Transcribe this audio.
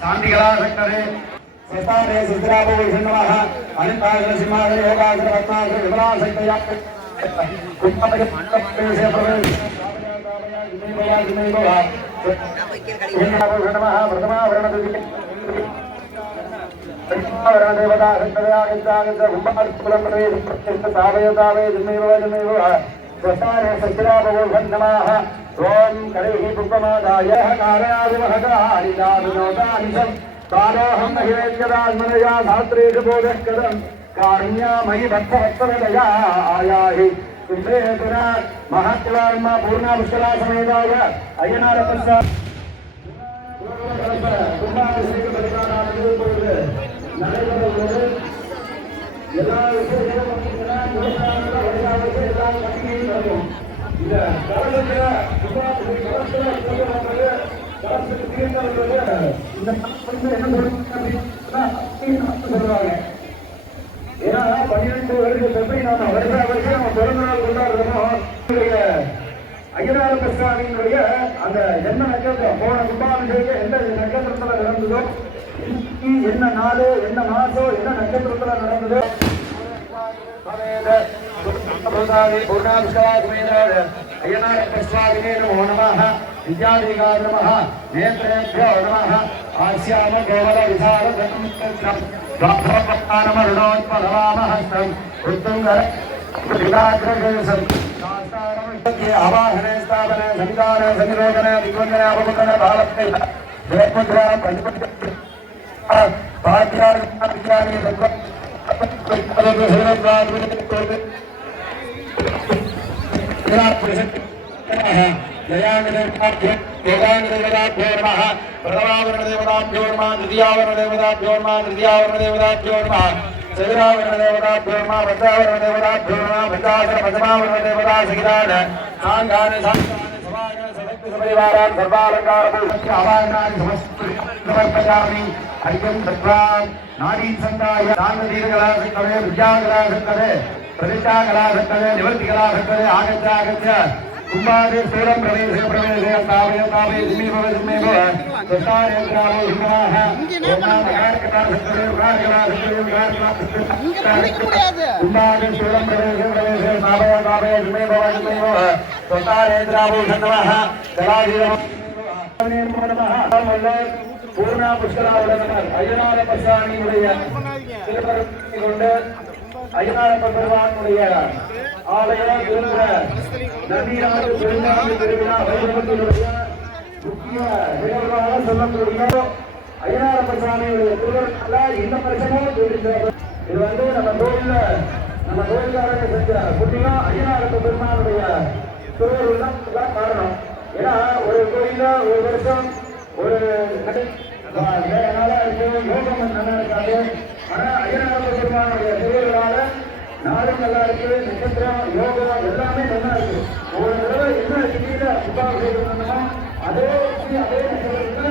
शान्तिकलाशक्तरे सस्तारे सिद्धिराभूषण नमः अनिताग्र सिंहाग्र योगाग्र रत्नाग्र विमलाशक्तया कुम्भपतिसे प्रवेश नमः प्रथमावरणदेवी देवता शक्तयागच्चागच्छ कुम्भाकुलप्रवेश तावय तावय जन्मैव स्वस्तारे सिद्धिराभूषण नमः ओम करेहि पुष्पमादाय कारयादिमहकारिदाविनोदानिशं कालोऽहं महिवेद्यदात्मनया धात्रेषु बोधस्करं कारुण्यामयि भक्तवत्सलदया आयाहि कुम्भेतुना महत्त्वार्मा पूर्णा पुष्कला समेताय अय्यनारपस्सा कुम्भाभिषेक परिवारादिपोது நடைபெறுகிறது எல்லா விஷயங்களும் எல்லாம் கட்டியில் வரும் இந்த கரகத்துல சொல்லுவாங்க. ஏன்னா 12 வருஷம் எப்படி நாம வருஷம் நம்ம பிறந்த நாள் கொண்டாடுறோம். ஐயனாரப்ப சுவாமியினுடைய அந்த என்ன நட்சத்திரம் போன கும்பாபிஷேகம் எந்த நட்சத்திரத்துல நடந்ததோ, என்ன நாளு என்ன மாசம் என்ன நட்சத்திரத்துல நடந்ததோ अय्यनारप्पस्वामिने नमो नमः विद्यादेगाय नमः नेत्रेभ्यो नमः आस्याम केवल विचारमरुणोत्पलवामहस्तम् उत्तुङ्गरग्राग्रशं आवाहने स्थापने संविधाने संनिवेदने दिग्वन्दने अपमुद्रणे भावत्ते जयमुद्रा पंचपति भाग्यानि जयादेवताभ्यो नमः प्रथमावरणदेवताभ्यो नमः द्वितीयावरणदेवताभ्यो नमः तृतीयावरणदेवताभ्यो नमः चतुरावरणदेवताभ्यो नमः पंचावरणदेवताभ्यो नमः पंचाशरपञ्चमावरणदेवता सहितान् साङ्गानि समागम सदक्ति सपरिवारान् सर्वालङ्कारभूषस्य आवाहनानि समर्पयामि अर्घ्यं दत्त्वा नाडी सन्दाय दानदीर्घकलाशक्तवे विद्याकलाशक्तवे प्रतिष्ठाकलाशक्तवे निवृत्तिकलाशक्तवे आगच्छ आगच्छ कुम्भादे स्थूलं प्रवेशे प्रवेशे तावय तावय जिम्मे भव दत्तारे ग्रामो हिमवाः ओमानकारकलाशक्तवे उगारकलाशक्तवे उगारकलाशक्तवे कुम्भादे स्थूलं प्रवेशे प्रवेशे तावय तावय जिम्मे भव दत्तारे ग्रामो नमः कलाधीरमो नमः पूर्णा पुष्करावरणमर अय्यनारप्प स्वामिயுடைய திருப்பரத்தை கொண்டு அய்யனாரப்ப பெருமானுடைய ஆலய திருவிழா நதியாறு பெருமாள் திருவிழா வைபவத்தினுடைய முக்கிய நிகழ்வாக சொல்லக்கூடிய அய்யனாரப்ப சுவாமியுடைய திருவிழா இந்த வருஷமும் தெரிவிக்கிறது. இது நம்ம கோயில்காரங்க செஞ்ச புண்ணியா அய்யனாரப்ப பெருமானுடைய திருவிழா காரணம். ஏன்னா ஒரு கோயில ஒரு வருஷம் ஒரு யோகம் நல்லா இருக்காது. ஆனா அய்யனாரப்ப பெருமானுடைய திருவிழால நாடும் நல்லா இருக்கு, நட்சத்திரம் யோகம் எல்லாமே நல்லா இருக்கு. ஒரு தடவை என்ன திடீர்னு உபாபிஷேகம் பண்ணணும், அதே நட்சத்திரத்துல